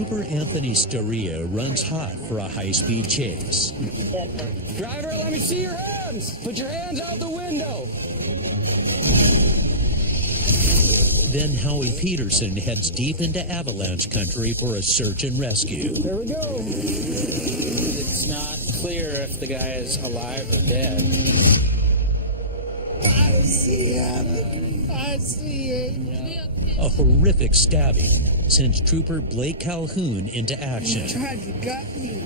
Trooper Anthony Storia runs hot for a high-speed chase. Driver, let me see your hands! Put your hands out the window! Then Howie Peterson heads deep into avalanche country for a search and rescue. There we go. It's not clear if the guy is alive or dead. I see him. I see him. A horrific stabbing sends Trooper Blake Calhoun into action. Tried to gut me.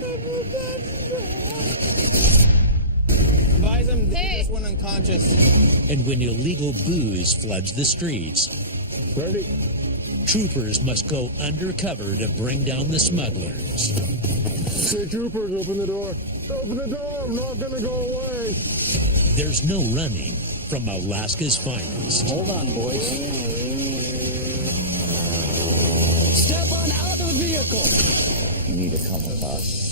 Advise him, this one unconscious. And when illegal booze floods the streets, Ready? troopers must go undercover to bring down the smugglers. Say, troopers, open the door. Open the door. I'm not going to go away. There's no running from Alaska's finest. Hold on, boys. Step on out of the vehicle. You need to come with us.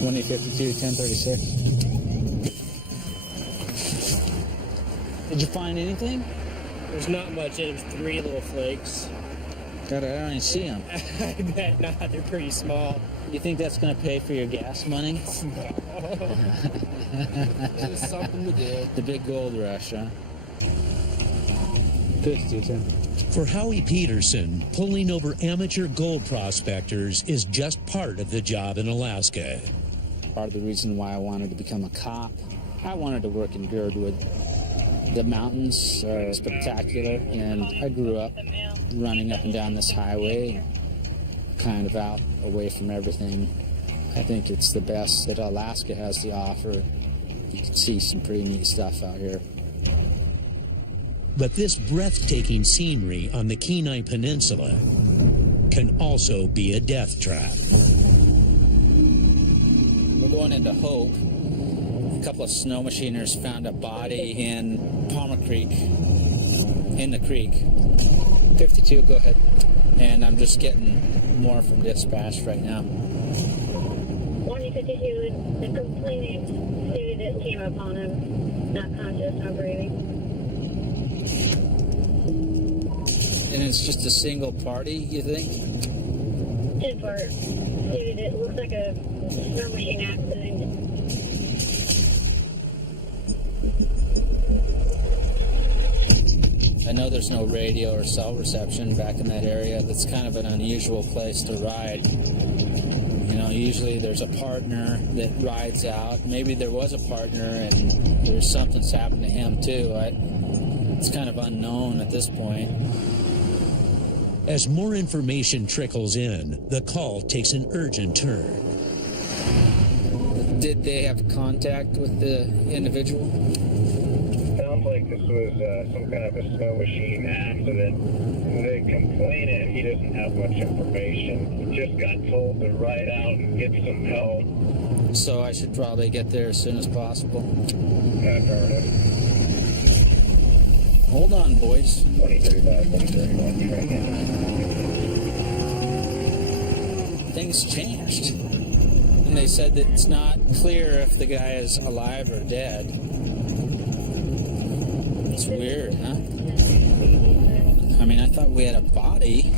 $20.52, 10:36. Did you find anything? There's not much. There's 3 little flakes. God, I don't even see them. I bet not. They're pretty small. You think that's going to pay for your gas money? Just something to do. The big gold rush, huh? 52, For Howie Peterson, pulling over amateur gold prospectors is just part of the job in Alaska. Part of the reason why I wanted to become a cop, I wanted to work in Girdwood. The mountains are spectacular, and I grew up running up and down this highway, kind of out away from everything. I think it's the best that Alaska has to offer. You can see some pretty neat stuff out here. But this breathtaking scenery on the Kenai Peninsula can also be a death trap. We're going into Hope. A couple of snow machiners found a body in Palmer Creek, in the creek. 52, go ahead. And I'm just getting more from dispatch right now. 152, the complainant stated it came upon him, not conscious, not breathing. And it's just a single party, you think? His part stated it looks like a snow machine accident. I know there's no radio or cell reception back in that area. That's kind of an unusual place to ride. You know, usually there's a partner that rides out. Maybe there was a partner and there's something's happened to him too. It's kind of unknown at this point. As more information trickles in, the call takes an urgent turn. Did they have contact with the individual? Sounds like this was some kind of a snow machine accident. The complainant, he doesn't have much information. He just got told to ride out and get some help. So I should probably get there as soon as possible. Affirmative. Hold on, boys. 2035, 131. Things changed. And they said that it's not clear if the guy is alive or dead. It's weird, huh? I mean, I thought we had a body,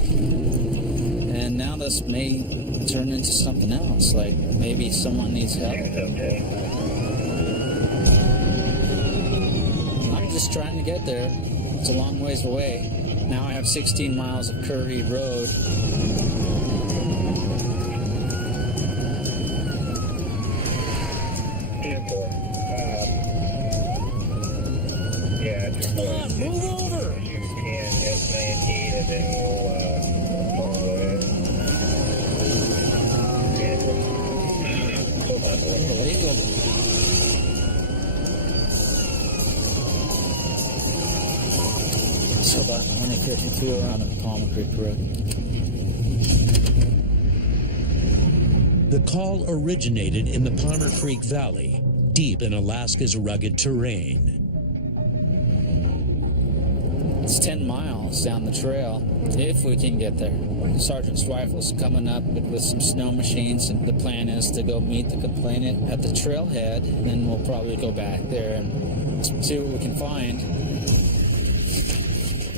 and now this may turn into something else. Like maybe someone needs help. I'm just trying to get there. It's a long ways away. Now I have 16 miles of Curry Road. Come on, move over! You can S19 and then we'll follow it. Illegal. So about 2052 around the Palmer Creek Road. The call originated in the Palmer Creek Valley, deep in Alaska's rugged terrain. It's 10 miles down the trail, if we can get there. Sergeant Swifle's coming up with some snow machines, and the plan is to go meet the complainant at the trailhead, and then we'll probably go back there and see what we can find.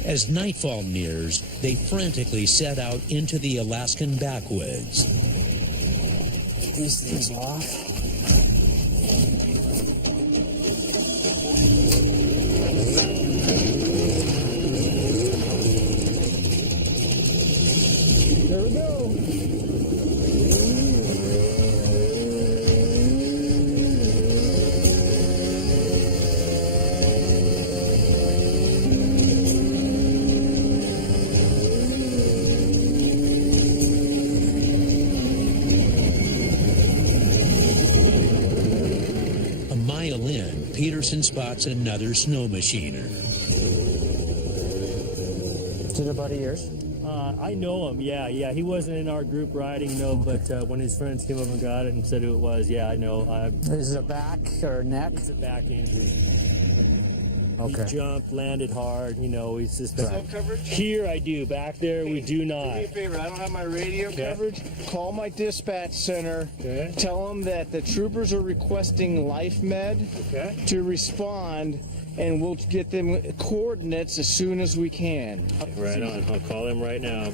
As nightfall nears, they frantically set out into the Alaskan backwoods. These things off. There we go. A mile in, Peterson spots another snow machiner. Is it a buddy of yours? I know him, yeah. He wasn't in our group riding, no, but when his friends came up and got it and said who it was, yeah, I know. Is it a back or a neck? It's a back injury. Okay. He jumped, landed hard, he's just... Cell coverage? Here I do, back there we do not. Do me a favor, I don't have my radio coverage. Call my dispatch center. Okay. Tell them that the troopers are requesting life med to respond, and we'll get them coordinates as soon as we can. Right on, I'll call him right now.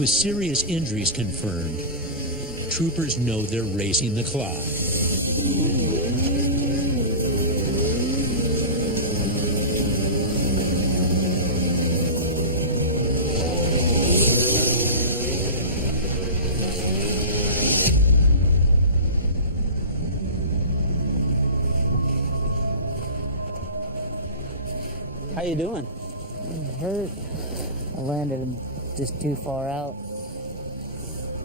With serious injuries confirmed, troopers know they're racing the clock. How you doing? I'm hurt. I landed just too far out.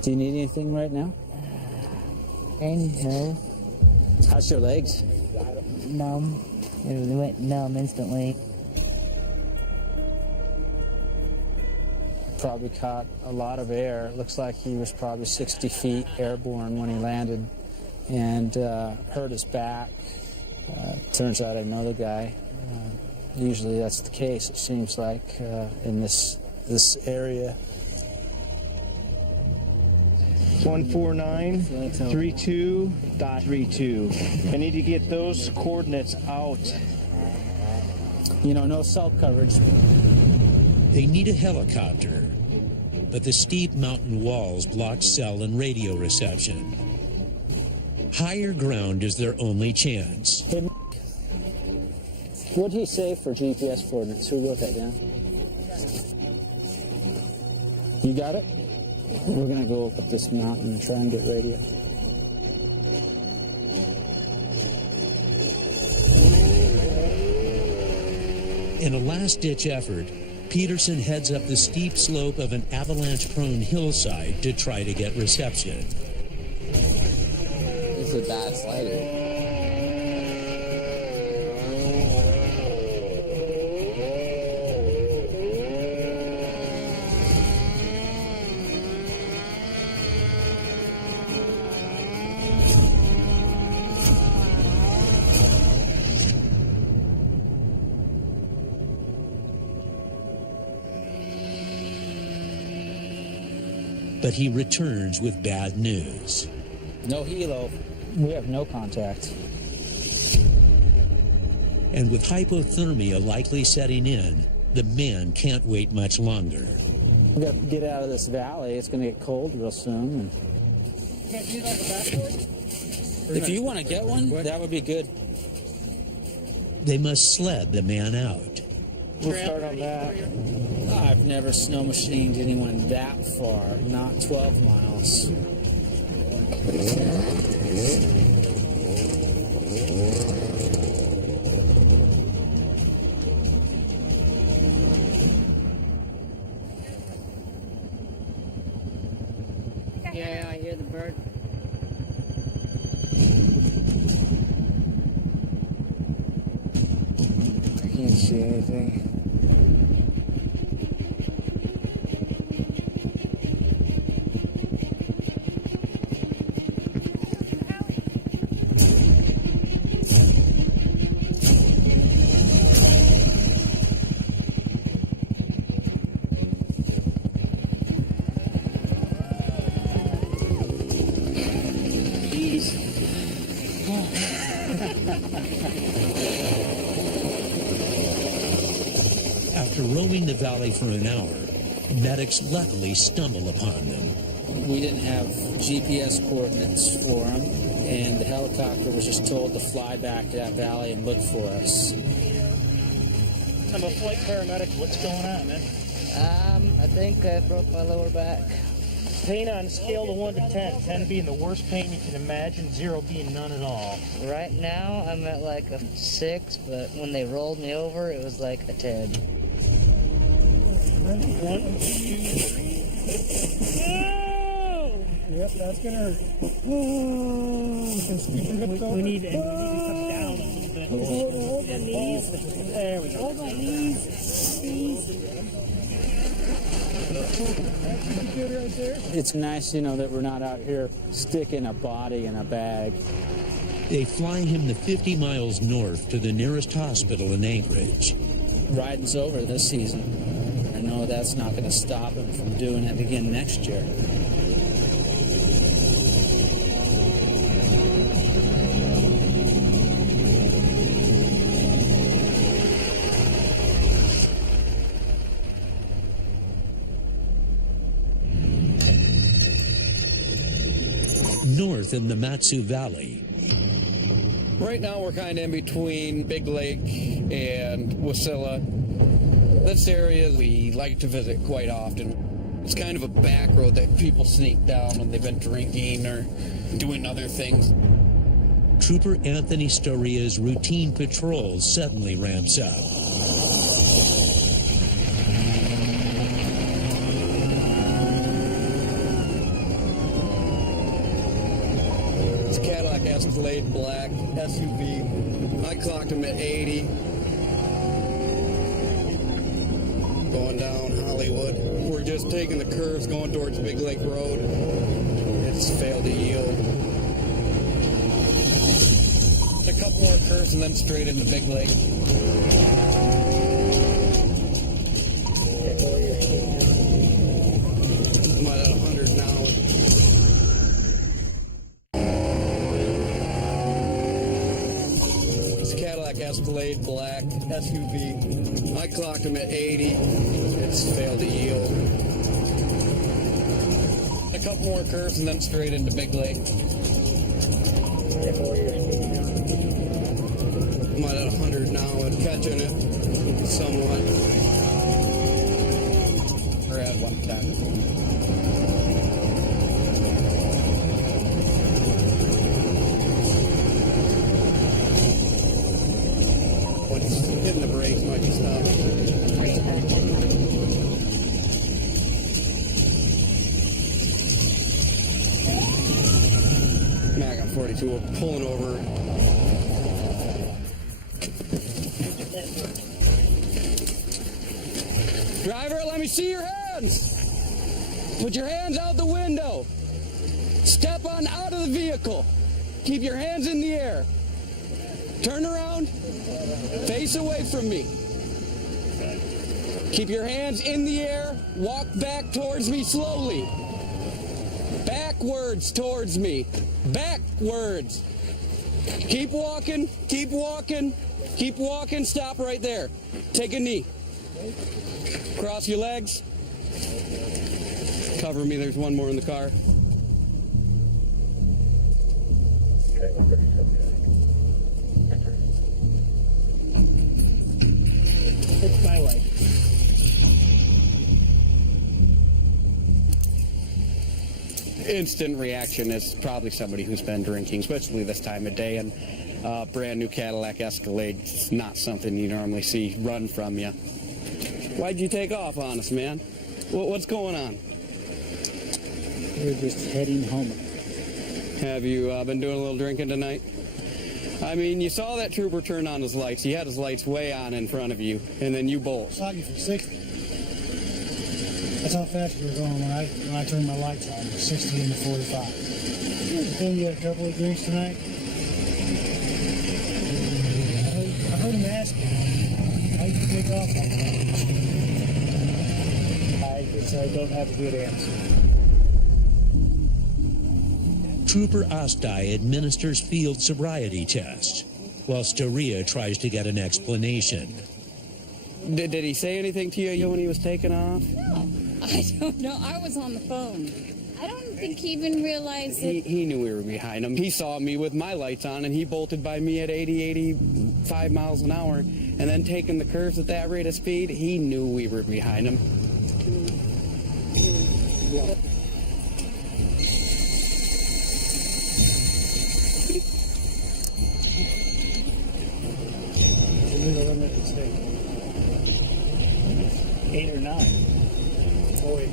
Do you need anything right now? And no, How's your legs? numb. It went numb instantly. Probably caught a lot of air. It looks like he was probably 60 feet airborne when he landed and hurt his back. Turns out I know the guy. Usually that's the case, it seems like, in this area. 149.32.32. I need to get those coordinates out. No cell coverage. They need a helicopter, but the steep mountain walls block cell and radio reception. Higher ground is their only chance. Hey, what do you say for GPS coordinates? Who wrote that down? You got it? We're going to go up this mountain and try and get radio. In a last-ditch effort, Peterson heads up the steep slope of an avalanche-prone hillside to try to get reception. This is a bad sliding. But he returns with bad news. No helo. We have no contact. And with hypothermia likely setting in, the men can't wait much longer. We got to get out of this valley. It's going to get cold real soon. If you want to get one, that would be good. They must sled the man out. We'll start on that. I've never snow machined anyone that far, not 12 miles. Yeah, I hear the bird. I can't see anything. After roaming the valley for an hour, medics luckily stumble upon them. We didn't have GPS coordinates for them, and the helicopter was just told to fly back to that valley and look for us. I'm a flight paramedic. What's going on, man? I think I broke my lower back. Pain on a scale of 1 to 10. 10 being the worst pain you can imagine, 0 being none at all. Right now, I'm at like a 6, but when they rolled me over, it was like a 10. 1, 2, 3. No! Yep, that's gonna hurt. We need to come down a little bit. Hold my knees. There we go. Hold my knees. Good right there. It's nice, that we're not out here sticking a body in a bag. They fly him the 50 miles north to the nearest hospital in Anchorage. Riding's over this season. I know that's not going to stop him from doing it again next year. North in the Matsu Valley, Right now we're kind of in between Big Lake and Wasilla. This area we like to visit quite often. It's kind of a back road that people sneak down when they've been drinking or doing other things. Trooper Anthony Storia's routine patrol suddenly ramps up. It's a Cadillac Escalade black SUV. I clocked him at 80. Going down Hollywood. We're just taking the curves going towards Big Lake Road. It's failed to yield. A couple more curves and then straight into Big Lake. I'm at 100 now. It's a Cadillac Escalade black SUV. I clocked him at 80. It's failed to yield. A couple more curves and then straight into Big Lake. I'm at 100 now and catching it somewhat. We're at 110. What's hitting the brakes might be stopping. Mag on 42, we're pulling over. Driver, let me see your hands. Put your hands out the window. Step on out of the vehicle. Keep your hands in the air. Turn around. Face away from me. Keep your hands in the air. Walk back towards me slowly. Backwards towards me. Backwards. Keep walking. Keep walking. Keep walking. Stop right there. Take a knee. Cross your legs. Cover me. There's one more in the car. It's my way. Instant reaction is probably somebody who's been drinking, especially this time of day, and brand new Cadillac Escalade is not something you normally see run from you. Why'd you take off on us, man? What's going on? We're just heading home. Have you been doing a little drinking tonight? I mean, you saw that trooper turn on his lights. He had his lights way on in front of you, and then you bolt. I saw you for 60. That's how fast you were going when I turned my lights on, 60 into 45. Then you had a couple of drinks tonight. I heard him ask you, how did you take off on that? I guess I don't have a good answer. Trooper Ostai administers field sobriety tests, while Storia tries to get an explanation. Did he say anything to you when he was taking off? No, I don't know. I was on the phone. I don't think he even realized it. He knew we were behind him. He saw me with my lights on, and he bolted by me at 80, 85 miles an hour, and then taking the curves at that rate of speed, he knew we were behind him. Legal limit in the state. 8 or 9. Oh, wait.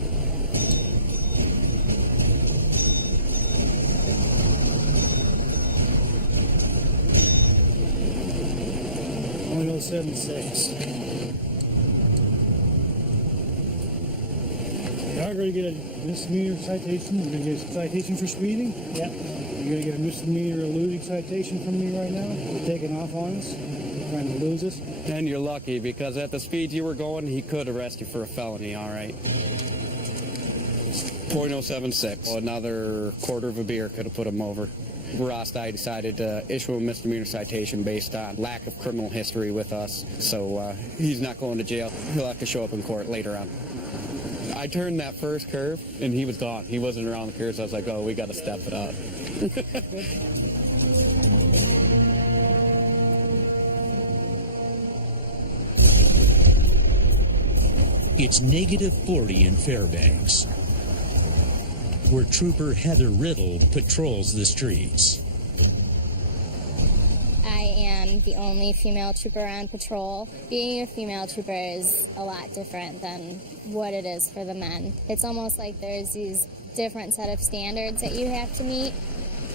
.076. You are going to get a misdemeanor citation. You're going to get a citation for speeding. Yep. You're going to get a misdemeanor eluding citation from me right now. You're taking off on us. Trying to lose us. And you're lucky, because at the speed you were going, he could arrest you for a felony, all right. .076. Another quarter of a beer could have put him over. Ross I decided to issue a misdemeanor citation based on lack of criminal history with us, so he's not going to jail. He'll have to show up in court later on. I turned that first curve, and he was gone. He wasn't around the curve, so I was like, oh, we got to step it up. It's -40 in Fairbanks, where Trooper Heather Riddle patrols the streets. I am the only female trooper on patrol. Being a female trooper is a lot different than what it is for the men. It's almost like there's these different set of standards that you have to meet.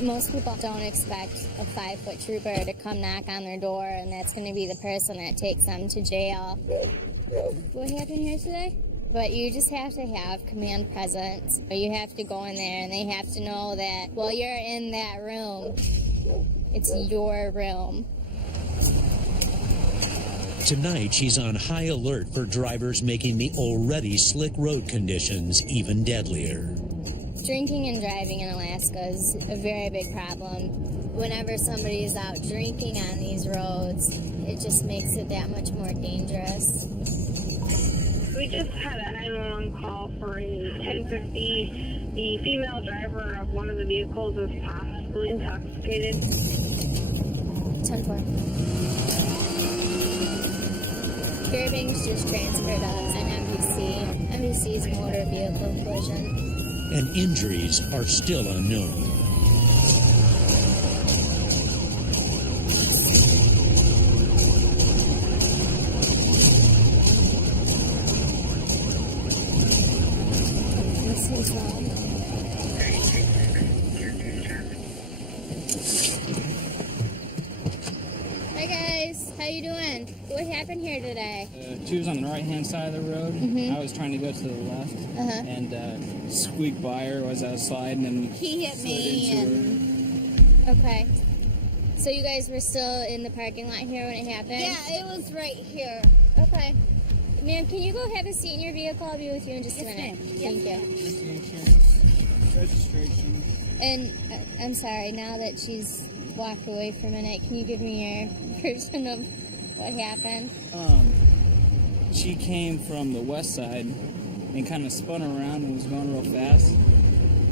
Most people don't expect a 5-foot trooper to come knock on their door and that's going to be the person that takes them to jail. What happened here today? But you just have to have command presence. You have to go in there and they have to know that while you're in that room, it's your room. Tonight, she's on high alert for drivers making the already slick road conditions even deadlier. Drinking and driving in Alaska is a very big problem. Whenever somebody is out drinking on these roads, it just makes it that much more dangerous. We just had a 911 call for a 1050. The female driver of one of the vehicles was possibly intoxicated. 10-4. Fairbanks just transferred us an MVC. MVC is motor vehicle collision. And injuries are still unknown. Hi guys, how you doing? What happened here today? She was on the right-hand side of the road. Mhm. I was trying to go to the left, and squeaked by her as I was sliding, and He hit me and... Okay. So you guys were still in the parking lot here when it happened? Yeah, it was right here. Okay. Ma'am, can you go have a seat in your vehicle? I'll be with you in just a minute. Thank you. registration. And I'm sorry, now that she's walked away for a minute, can you give me your version of what happened? She came from the west side and kind of spun around and was going real fast.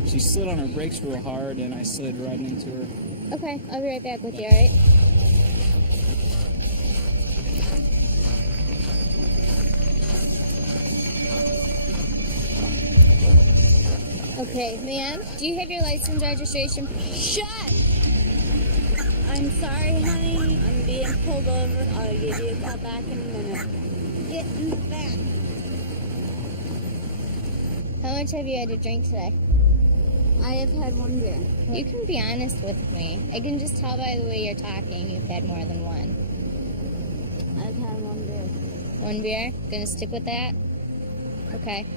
She slid on her brakes real hard, and I slid right into her. Okay, I'll be right back with you, alright? Okay, ma'am, do you have your license registration? Shut! I'm sorry, honey. I'm being pulled over. I'll give you a call back in a minute. Get in the back. How much have you had to drink today? I have had one beer. You can be honest with me. I can just tell by the way you're talking you've had more than one. I've had one beer. One beer? Gonna stick with that? Okay.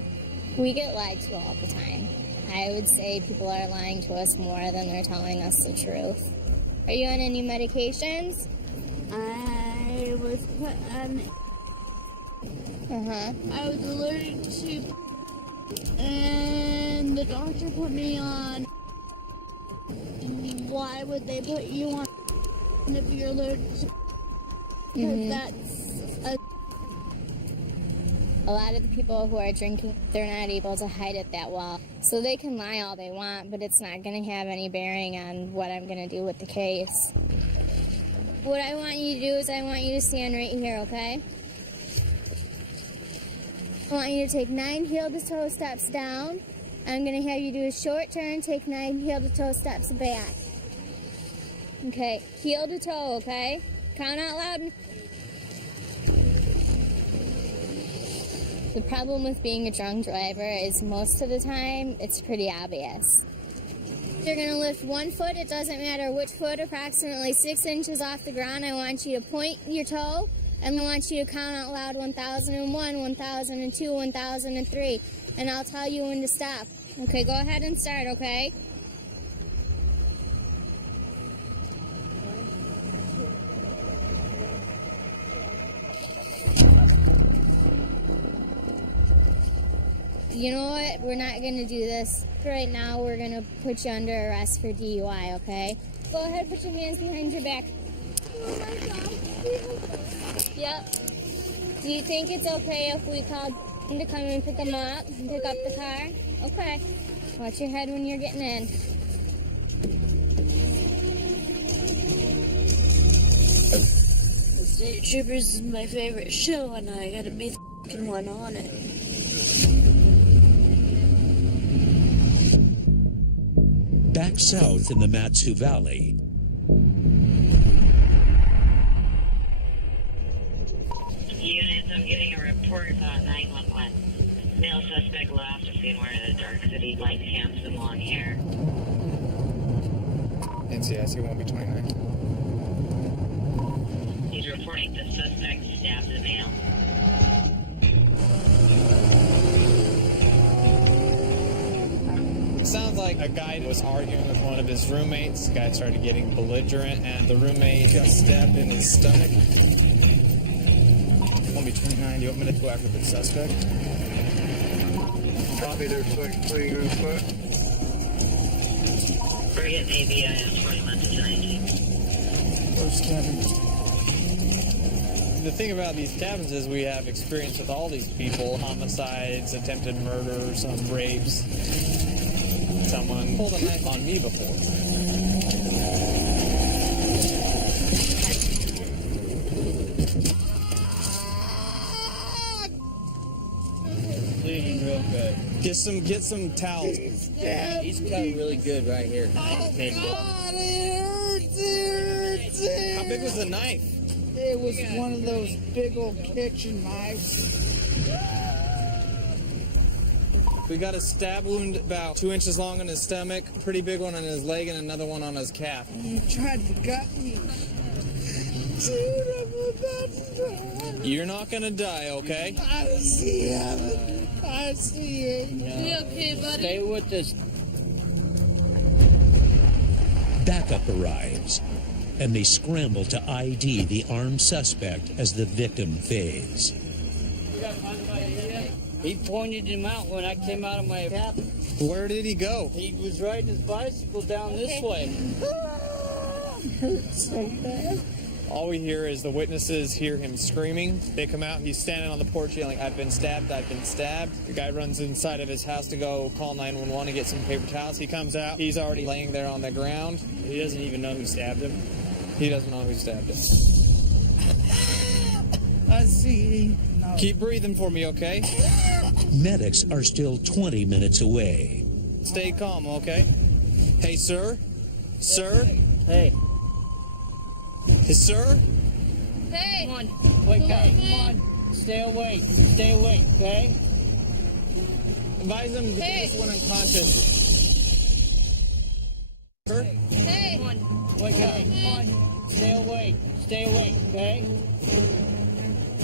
We get lied to all the time. I would say people are lying to us more than they're telling us the truth. Are you on any medications? I was put on... I was allergic to... And the doctor put me on... Why would they put you on if you're allergic to... Because that's a A lot of the people who are drinking, they're not able to hide it that well. So they can lie all they want, but it's not going to have any bearing on what I'm going to do with the case. What I want you to do is I want you to stand right here, okay? I want you to take 9 heel-to-toe steps down. I'm going to have you do a short turn, take 9 heel-to-toe steps back. Okay, heel-to-toe, okay? Count out loud. The problem with being a drunk driver is most of the time it's pretty obvious. You're going to lift 1 foot, it doesn't matter which foot, approximately 6 inches off the ground. I want you to point your toe, and I want you to count out loud 1001, 1002, 1003, and I'll tell you when to stop. Okay, go ahead and start, okay? You know what? We're not going to do this. Right now, we're going to put you under arrest for DUI, okay? Go ahead, put your hands behind your back. Oh my God. Yep. Do you think it's okay if we call to come and pick them up and pick up the car? Okay. Watch your head when you're getting in. State Troopers is my favorite show, and I gotta be the f***ing one on it. Back south in the Matsu Valley, units, I'm getting a report on 911. Male suspect last seen wearing a dark city, light pants and long hair. NCIC 1B29. He's reporting the suspect stabbed the male. It sounds like a guy was arguing with one of his roommates. The guy started getting belligerent, and the roommate got stabbed in his stomach. 1B29, do you want me to go after the suspect? Copy their please real quick. Forget maybe 20 months to 19. Where's Kevin? The thing about these cabins is we have experience with all these people: homicides, attempted murder, some rapes. Someone pulled a knife on me before. Bleeding real good. Get some towels. He's cut really good right here. Oh, God, it hurts, it hurts. How big was the knife? It was one of those big old kitchen knives. We got a stab wound about 2 inches long on his stomach, pretty big one on his leg, and another one on his calf. You tried to gut me. Dude, I'm about to die. You're not gonna die, okay? I see it. I see it. You okay, buddy? Stay with us. backup arrives, and they scramble to ID the armed suspect as the victim fades. He pointed him out when I came out of my cabin. Where did he go? He was riding his bicycle down this way. So bad. All we hear is the witnesses hear him screaming. They come out, he's standing on the porch yelling, "I've been stabbed, I've been stabbed." The guy runs inside of his house to go call 911 and get some paper towels. He comes out, he's already laying there on the ground. He doesn't even know who stabbed him. He doesn't know who stabbed him. I see. No. Keep breathing for me, okay? Medics are still 20 minutes away. Stay calm, okay? Hey, sir? Sir? Hey. Hey, sir? Hey! Come on. Wake up. Come on. Stay awake. Stay awake, okay? Advise him that he just went unconscious. Sir? Hey! Come on. Wake up. Come on. Stay awake. Stay awake, okay?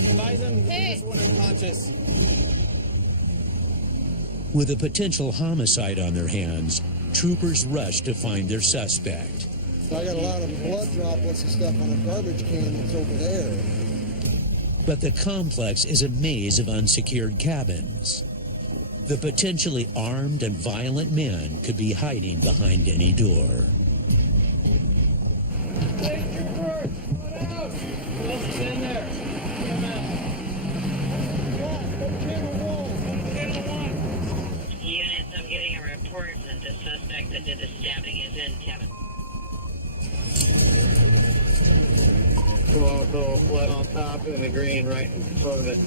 Advise him that he just went unconscious. With a potential homicide on their hands, troopers rush to find their suspect. I got a lot of blood droplets and stuff on a garbage can that's over there. But the complex is a maze of unsecured cabins. The potentially armed and violent men could be hiding behind any door. Who else is in there? Come out. vehicle flat on top in the green right in front of it.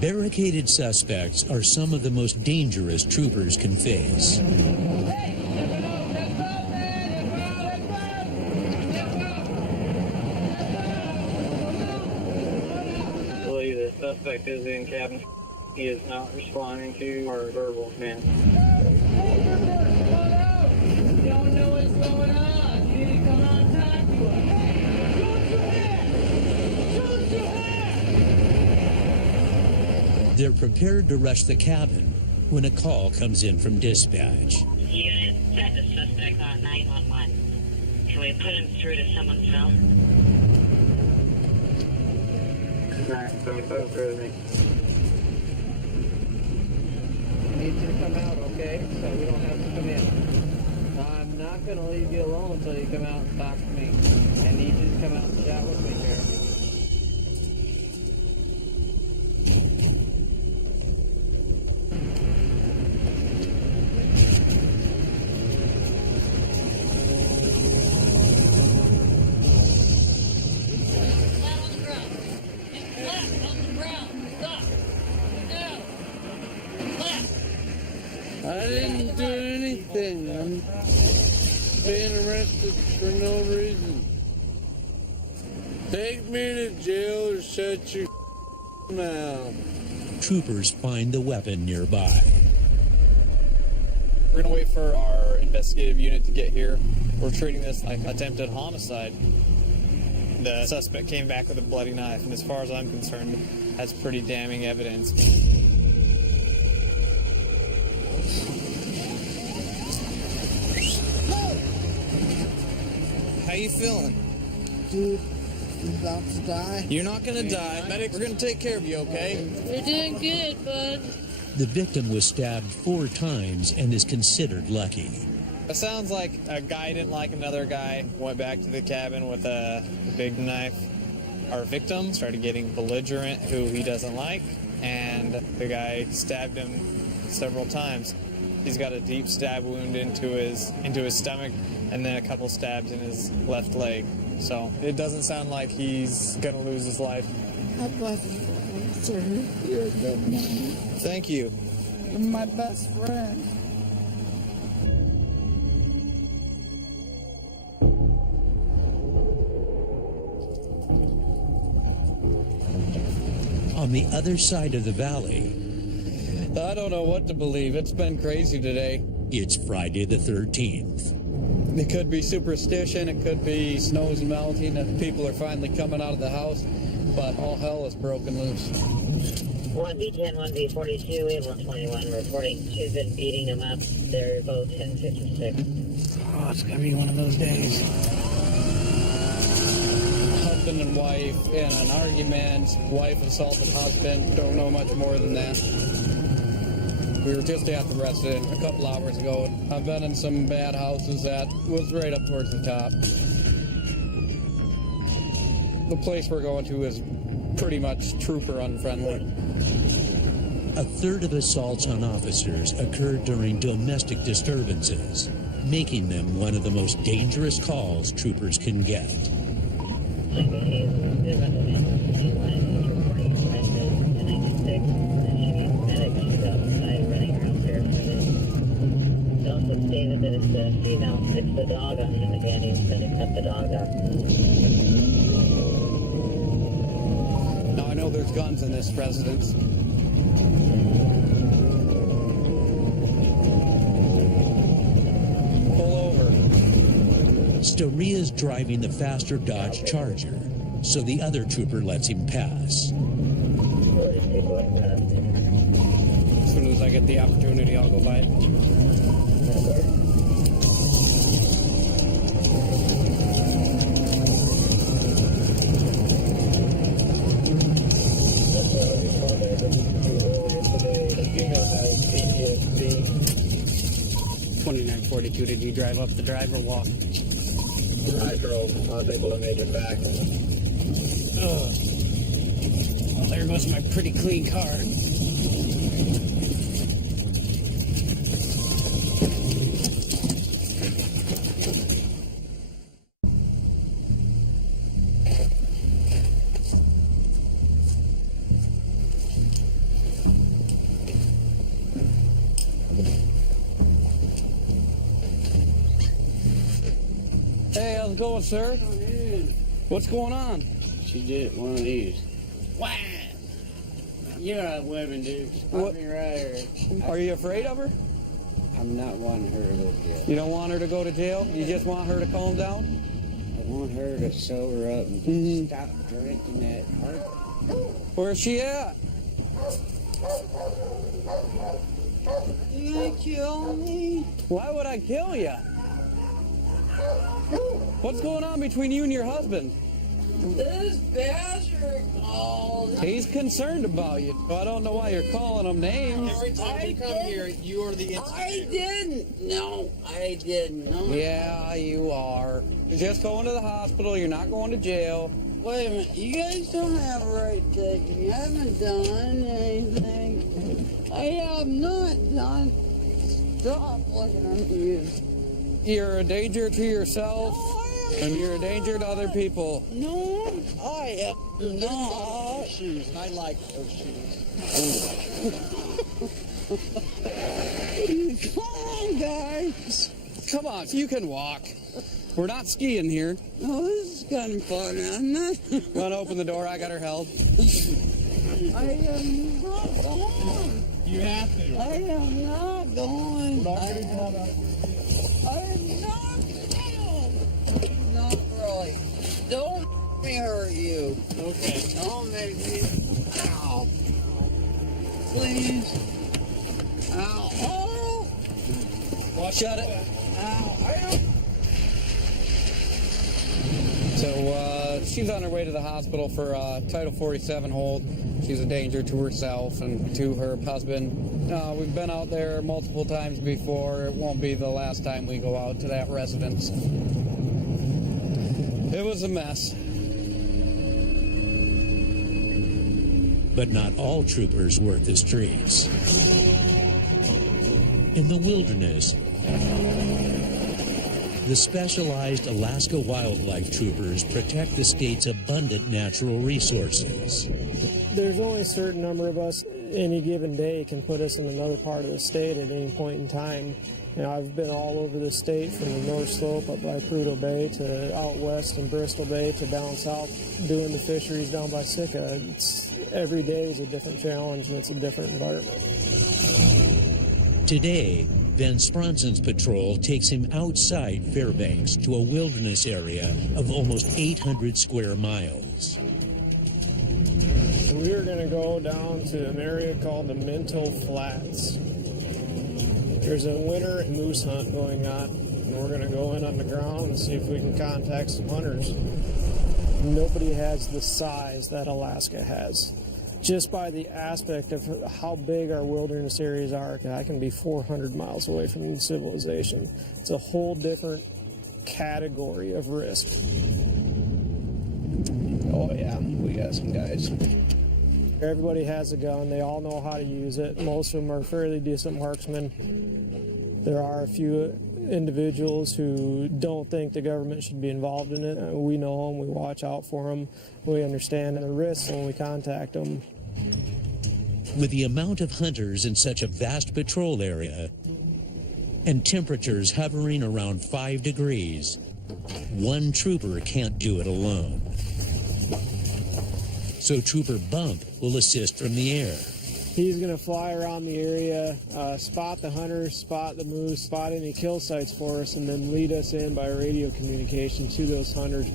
Barricaded suspects are some of the most dangerous troopers can face. I believe the suspect is in cabin. He is not responding to our verbal command. Don't know what's going on. You need to come out and talk to us. Shoot your head! They're prepared to rush the cabin when a call comes in from dispatch. Unit, set the suspect on 911. Can we put him through to someone's cell? Alright, so through to me. I need you to come out, okay? So we don't have to come in. I'm not going to leave you alone until you come out and talk to me. I need you to come out and chat with me here. I didn't do anything. I'm being arrested for no reason. Take me to jail or shut your mouth. Troopers find the weapon nearby. We're going to wait for our investigative unit to get here. We're treating this like attempted homicide. The suspect came back with a bloody knife, and as far as I'm concerned, that's pretty damning evidence. How you feeling? Dude, I'm about to die. You're not going to die. Medic, we're going to take care of you, okay? You're doing good, bud. The victim was stabbed 4 times and is considered lucky. It sounds like a guy didn't like another guy, went back to the cabin with a big knife. Our victim started getting belligerent, who he doesn't like, and the guy stabbed him several times. He's got a deep stab wound into his stomach, and then a couple stabs in his left leg. So it doesn't sound like he's gonna lose his life. I bless you, sir. You're a good man. Thank you. You're my best friend. On the other side of the valley, I don't know what to believe. It's been crazy today. it's Friday the 13th. It could be superstition, it could be snow's melting, and people are finally coming out of the house, but all hell is broken loose. 1B10, 1B42, we have 121 reporting. She's been beating them up. They're both 1056. Oh, it's gonna be one of those days. Husband and wife in an argument, wife assaulted husband, don't know much more than that. We were just at the resident a couple hours ago. I've been in some bad houses that was right up towards the top. The place we're going to is pretty much trooper unfriendly. A third of assaults on officers occurred during domestic disturbances, making them one of the most dangerous calls troopers can get. Stated that it's the female, it's the dog on him again. He's going to cut the dog up. Now I know there's guns in this residence. Pull over. Storia's driving the faster Dodge Charger, so the other trooper lets him pass. As soon as I get the opportunity, I'll go by it. .2942, did you drive up the drive or walk? I drove. I was able to make it back. Well, there goes my pretty clean car. Hey, how's it going, sir? What's going on? She did one of these. Wow! You're a woman, dude. Pop me right here. Are you afraid of her? I'm not wanting her to go to jail. You don't want her to go to jail? You just want her to calm down? I want her to sober up and stop drinking that hard. Where's she at? You gonna kill me? Why would I kill you? What's going on between you and your husband? This bastard called. He's concerned about you. I don't know why you're calling him names. Every time you come here, you are the instigator. I didn't. No, I didn't. No. Yeah, you are. You're just going to the hospital. You're not going to jail. Wait a minute. You guys don't have a right to take me. I haven't done anything. I have not done. Stop looking at you. You're a danger to yourself, and you're a danger to other people. No, I am not. Shoes, and I like those shoes. Come on, guys. Come on, you can walk. We're not skiing here. Oh, this is kind of fun. I'm not. Want to open the door? I got her held. I am not going. You have to. I am not going. I am not going. Not really. Don't make me hurt you. Okay. Don't make me. Ow. Please. Ow. Oh. Shut it. Ow. I don't. So she's on her way to the hospital for Title 47 hold. She's a danger to herself and to her husband. We've been out there multiple times before. It won't be the last time we go out to that residence. It was a mess. But not all troopers work the streets. In the wilderness, the specialized Alaska Wildlife Troopers protect the state's abundant natural resources. There's only a certain number of us any given day can put us in another part of the state at any point in time. You know, I've been all over the state from the North Slope up by Prudhoe Bay to out west in Bristol Bay to down south doing the fisheries down by Sitka. Every day is a different challenge and it's a different environment. Today, Van Spronson's patrol takes him outside Fairbanks to a wilderness area of almost 800 square miles. We are going to go down to an area called the Minto Flats. There's a winter moose hunt going on, and we're going to go in on the ground and see if we can contact some hunters. Nobody has the size that Alaska has. Just by the aspect of how big our wilderness areas are, I can be 400 miles away from civilization. It's a whole different category of risk. Oh yeah, we got some guys. Everybody has a gun. They all know how to use it. Most of them are fairly decent marksmen. There are a few individuals who don't think the government should be involved in it. We know them. We watch out for them. We understand the risks when we contact them. With the amount of hunters in such a vast patrol area and temperatures hovering around 5 degrees, one trooper can't do it alone. So Trooper Bump will assist from the air. He's going to fly around the area, spot the hunters, spot the moose, spot any kill sites for us, and then lead us in by radio communication to those hunters.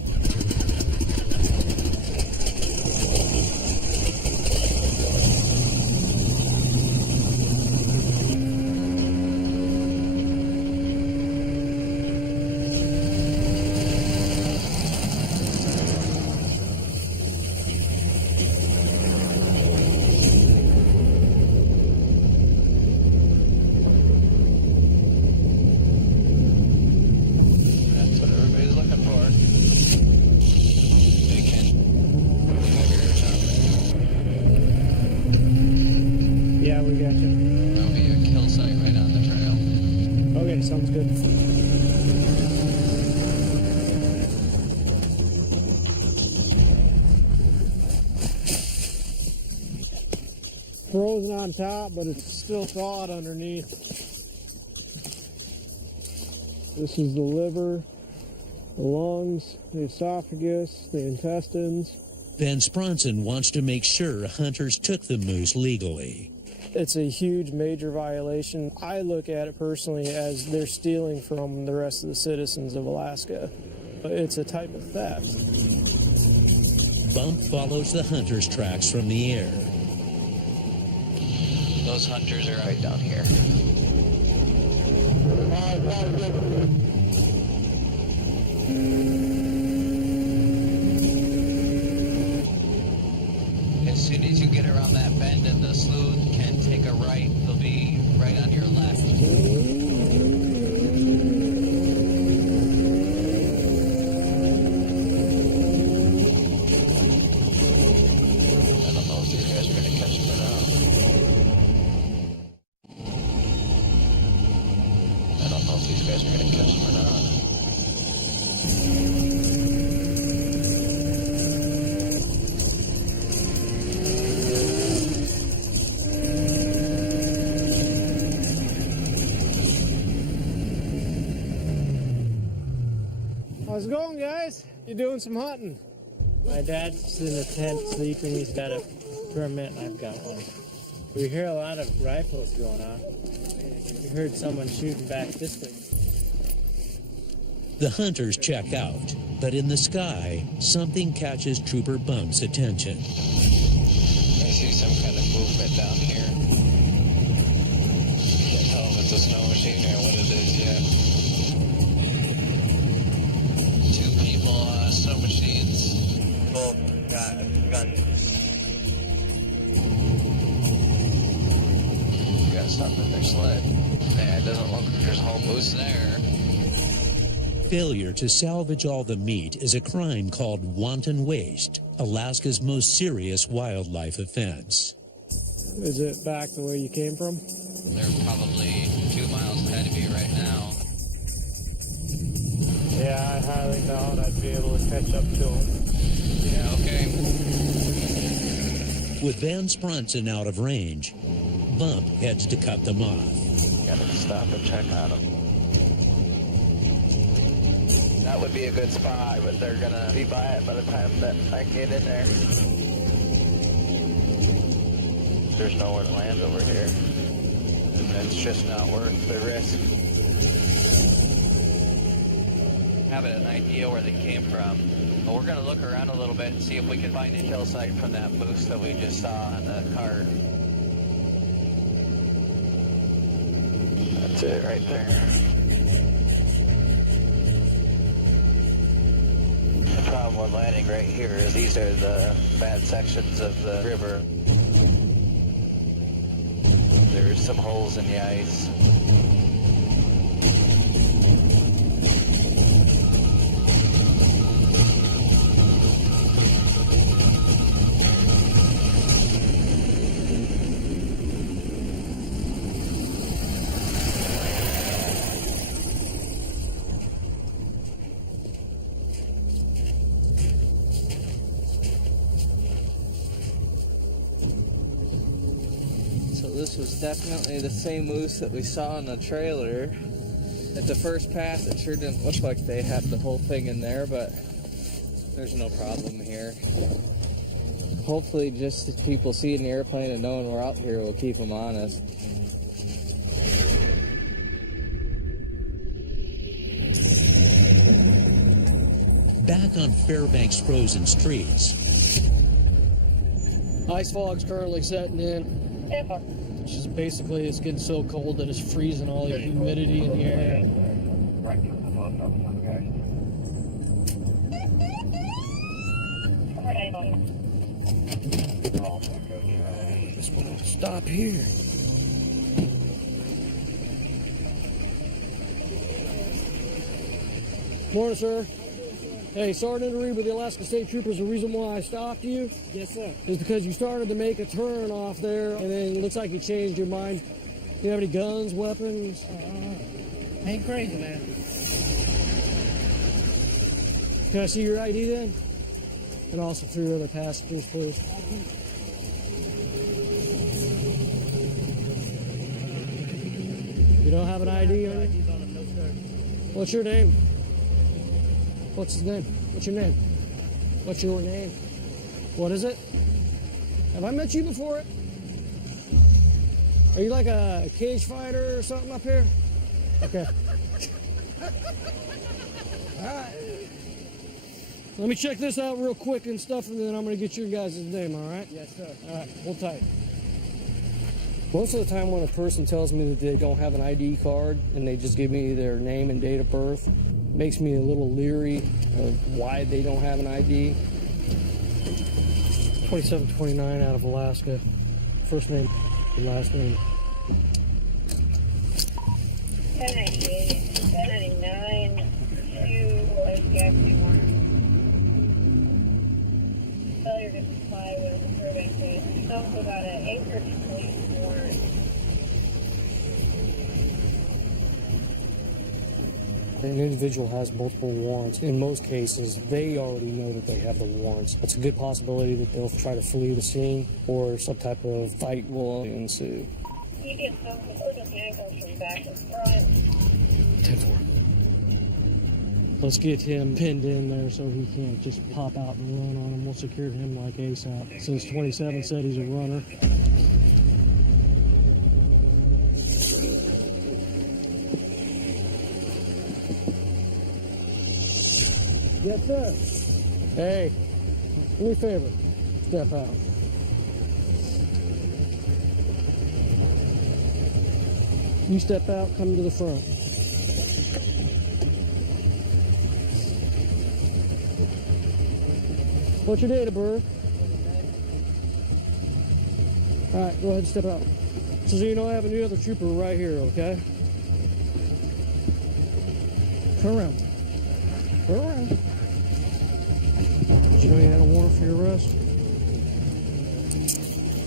Yeah, we got you. There'll be a kill site right on the trail. Okay, sounds good. frozen on top, but it's still thawed underneath. This is the liver, the lungs, the esophagus, the intestines. Van Spronson wants to make sure hunters took the moose legally. It's a huge, major violation. I look at it personally as they're stealing from the rest of the citizens of Alaska. It's a type of theft. Bump follows the hunter's tracks from the air. Those hunters are right down here. As soon as you get around that bend and the slough can take a right, they'll be right on your left. I don't know if these guys are going to catch them or not. I don't know if these guys are going to catch them or not. How's it going, guys? You doing some hunting? My dad's in a tent sleeping. He's got a permit, and I've got one. We hear a lot of rifles going on. We heard someone shooting back this way. The hunters check out, but in the sky, something catches Trooper Bump's attention. I see some kind of movement down here. Can't tell if it's a snow machine or what it is yet. Two people on snow machines. Both got guns. You gotta stop at their sled. Man, it doesn't look like there's a whole moose there. Failure to salvage all the meat is a crime called wanton waste, Alaska's most serious wildlife offense. Is it back the way you came from? They're probably 2 miles ahead of me right now. Yeah, I highly doubt I'd be able to catch up to them. Yeah, okay. With Van Spronson out of range, Bump heads to cut them off. Gotta stop and check on them. That would be a good spot, but they're gonna be by it by the time that I get in there. There's nowhere to land over here. It's just not worth the risk. Having an idea where they came from. But we're gonna look around a little bit and see if we can find a kill site from that moose that we just saw on the cart. That's it right there. The problem with landing right here is these are the bad sections of the river. There's some holes in the ice. This was definitely the same moose that we saw in the trailer. At the first pass, it sure didn't look like they had the whole thing in there, but there's no problem here. Hopefully just people seeing the airplane and knowing we're out here will keep them honest. Back on Fairbanks' frozen streets, Ice fog's currently setting in. Which is basically, it's getting so cold that it's freezing all the humidity in the air. Just want to stop here. Morning, sir. Hey, Sergeant Reed with the Alaska State Troopers. The reason why I stopped you, Yes, sir. is because you started to make a turn off there, and then it looks like you changed your mind. Do you have any guns, weapons? Ain't crazy, man. Can I see your ID then? And also for your other passengers, please. You don't have an ID on you? What's your name? What's his name? What's your name? What's your name? What is it? Have I met you before? Are you like a cage fighter or something up here? Okay. All right. Let me check this out real quick and stuff, and then I'm going to get your guys' name, all right? Yes, sir. All right, hold tight. Most of the time when a person tells me that they don't have an ID card and they just give me their name and date of birth, it makes me a little leery of why they don't have an ID. 2729 out of Alaska. First name, last name. 1098, 1099, 2 was gas anymore. Failure to comply with the survey case. Also got an Anchorage police warrant. An individual has multiple warrants. In most cases, they already know that they have the warrants. It's a good possibility that they'll try to flee the scene or some type of fight will ensue. You get some supportive handcuffs from back and front. 10-4. Let's get him pinned in there so he can't just pop out and run on him. We'll secure him like ASAP. Since 27 said he's a runner. Yes, sir. Hey, do me a favor. Step out. You step out, come to the front. What's your date of birth? All right, go ahead and step out. So you know I have another trooper right here, okay? Turn around. Turn around. Did you know you had a warrant for your arrest?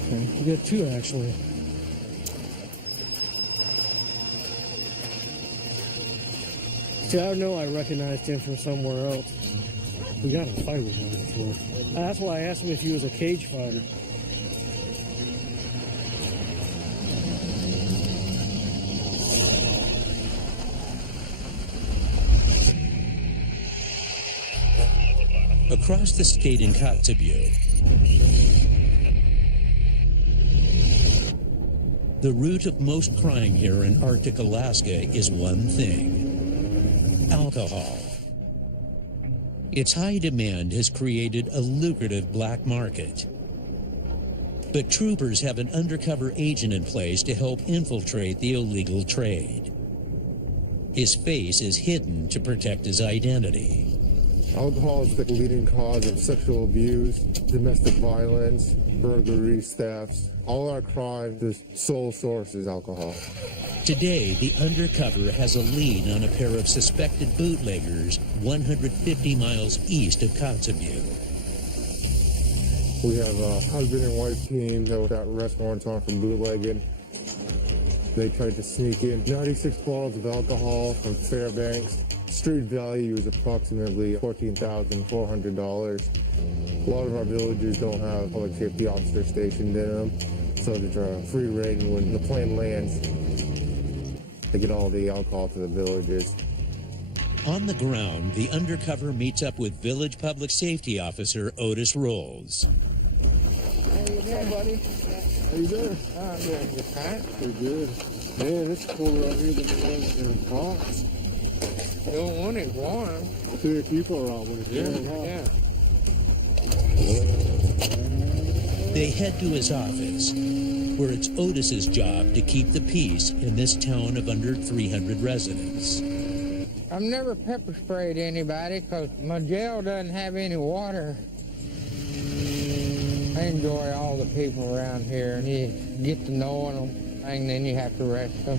Okay, you got 2 actually. See, I know I recognized him from somewhere else. We got in a fight with him before. That's why I asked him if he was a cage fighter. Across the state in Kotzebue, the root of most crime here in Arctic Alaska is one thing: alcohol. Its high demand has created a lucrative black market. But troopers have an undercover agent in place to help infiltrate the illegal trade. His face is hidden to protect his identity. Alcohol is the leading cause of sexual abuse, domestic violence, burglaries, thefts. All our crime, the sole source is alcohol. Today, the undercover has a lead on a pair of suspected bootleggers 150 miles east of Kotzebue. We have a husband and wife team that got arrest warrants on for bootlegging. They tried to sneak in 96 bottles of alcohol from Fairbanks. Street value is approximately $14,400. A lot of our villages don't have public safety officers stationed in them, so there's a free reign when the plane lands. They get all the alcohol to the villages. On the ground, the undercover meets up with Village Public Safety Officer Otis Rolls. How you doing, buddy? How you doing? I'm doing good. Pretty good. Man, it's colder out here than it was in the box. You don't want it warm. 2 people around when it's raining, huh? Yeah. They head to his office, where it's Otis's job to keep the peace in this town of under 300 residents. I've never pepper sprayed anybody because my jail doesn't have any water. I enjoy all the people around here. You get to know them, and then you have to arrest them.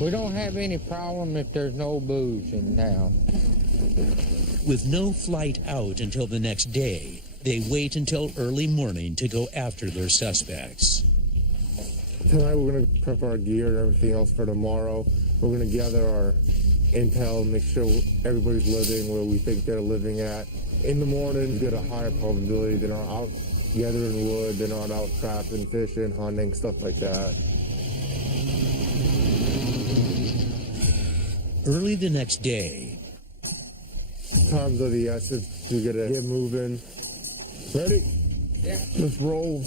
We don't have any problem if there's no booze in town. With no flight out until the next day, they wait until early morning to go after their suspects. Tonight we're going to prep our gear and everything else for tomorrow. We're going to gather our intel, make sure everybody's living where we think they're living at. In the morning, get a higher probability they're not out gathering wood, they're not out trapping, fishing, hunting, stuff like that. Early the next day, Time's of the essence. We gotta get moving. Ready? Yeah. Let's roll.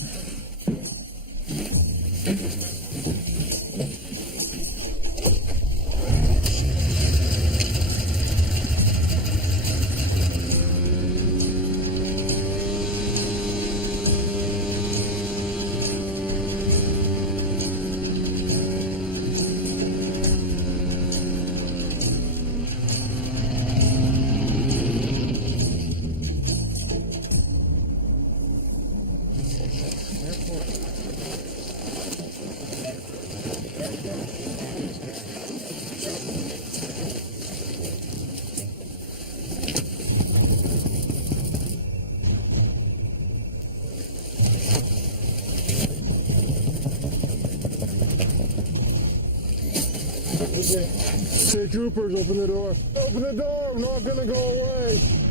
State troopers, open the door. Open the door, we're not gonna go away.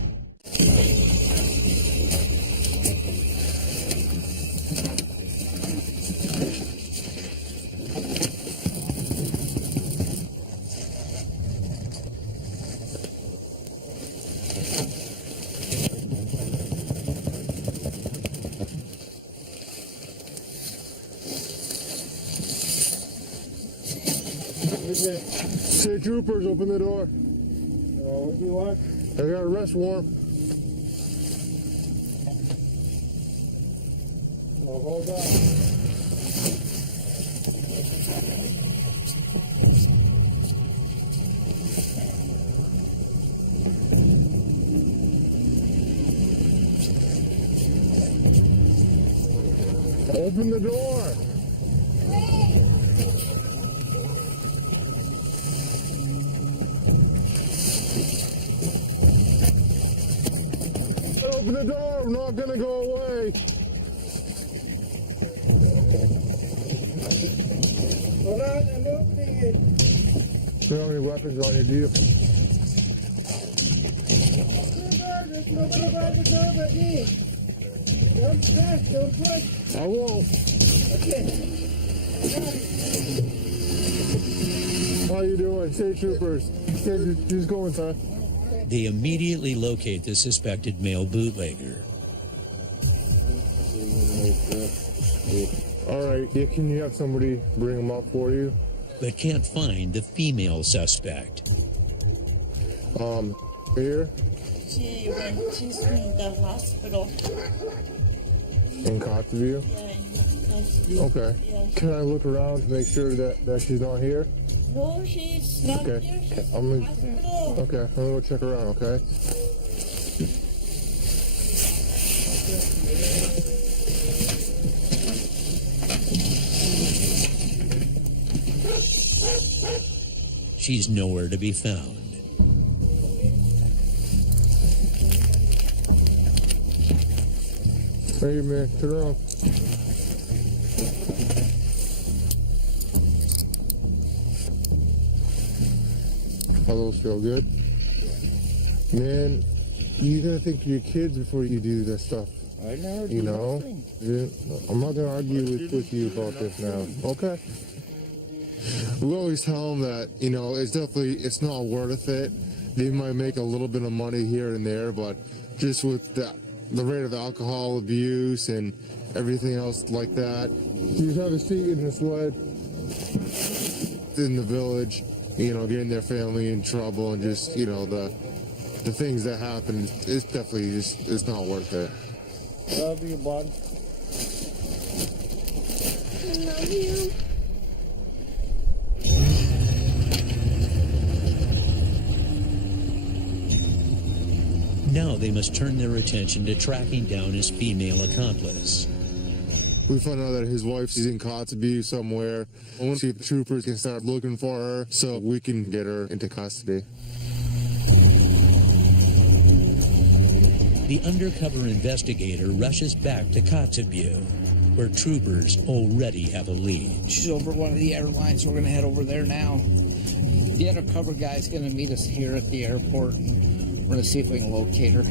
State troopers, open the door. What do you want? I got an arrest warrant. Oh, hold on. Open the door. Open the door, we're not gonna go away. Hold on, I'm opening it. You don't have any weapons on you, do you? There's nobody by the door but me. Don't push, don't push. I won't. Okay. How you doing? State troopers. Just go inside. they immediately locate the suspected male bootlegger. All right, yeah, can you have somebody bring him up for you? But can't find the female suspect. Here? She's in the hospital. In Cotsview? Yeah. Okay. Yeah. Can I look around to make sure that she's not here? No, she's not Okay. here. She's I'm in the gonna, hospital. okay, I'm gonna go check around, okay? She's nowhere to be found. Hey man, turn around. How those feel good? Man, you gotta think of your kids before you do this stuff. I never You do know? nothing. Yeah, I'm not gonna argue with you about this now. Okay. We always tell them that, you know, it's not worth it. They might make a little bit of money here and there, but just with the rate of alcohol abuse and everything else like that. You just have a seat in the sled in the village, you know, getting their family in trouble and just, you know, the things that happen, it's definitely just, it's not worth it. Love you, bud. Love you. Now they must turn their attention to tracking down his female accomplice. We found out that his wife is in Kotzebue somewhere. I want to see if the troopers can start looking for her so we can get her into custody. The undercover investigator rushes back to Kotzebue, where troopers already have a lead. She's over at one of the airlines. We're going to head over there now. The undercover guy's going to meet us here at the airport. We're going to see if we can locate her.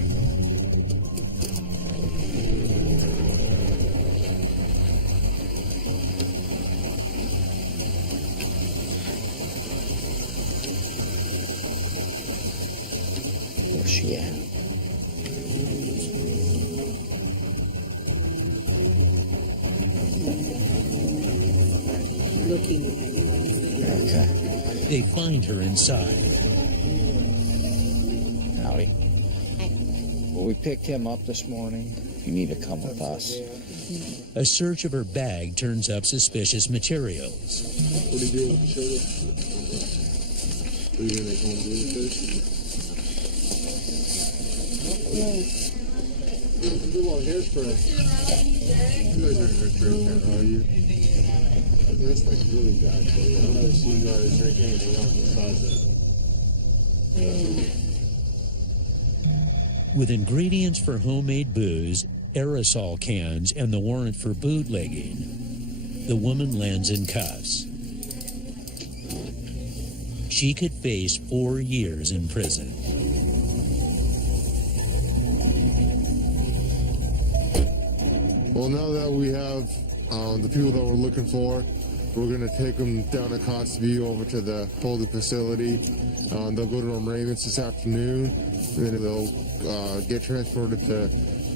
Okay. They find her inside. Howdy. Well, we picked him up this morning. You need to come with us. A search of her bag turns up suspicious materials. What are you doing with the sugar? What are you going to make home do with this? Good on hairspray. You guys aren't hairspray now, are you? That's like really bad for you. I've never seen you guys drink anything else besides that. With ingredients for homemade booze, aerosol cans, and the warrant for bootlegging, the woman lands in cuffs. She could face 4 years in prison. Well, now that we have the people that we're looking for, we're going to take them down to Costa View over to the holding facility. They'll go to arraignments this afternoon, and then they'll get transported to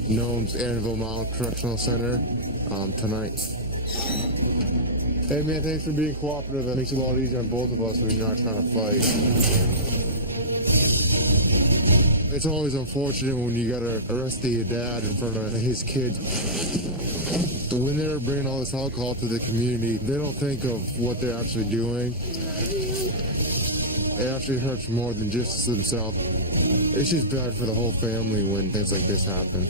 Nome's Annville Mountain Correctional Center tonight. Hey man, thanks for being cooperative. That makes it a lot easier on both of us when you're not trying to fight. It's always unfortunate when you gotta arrest your dad in front of his kids. When they're bringing all this alcohol to the community, they don't think of what they're actually doing. It actually hurts more than just themselves. It's just bad for the whole family when things like this happen.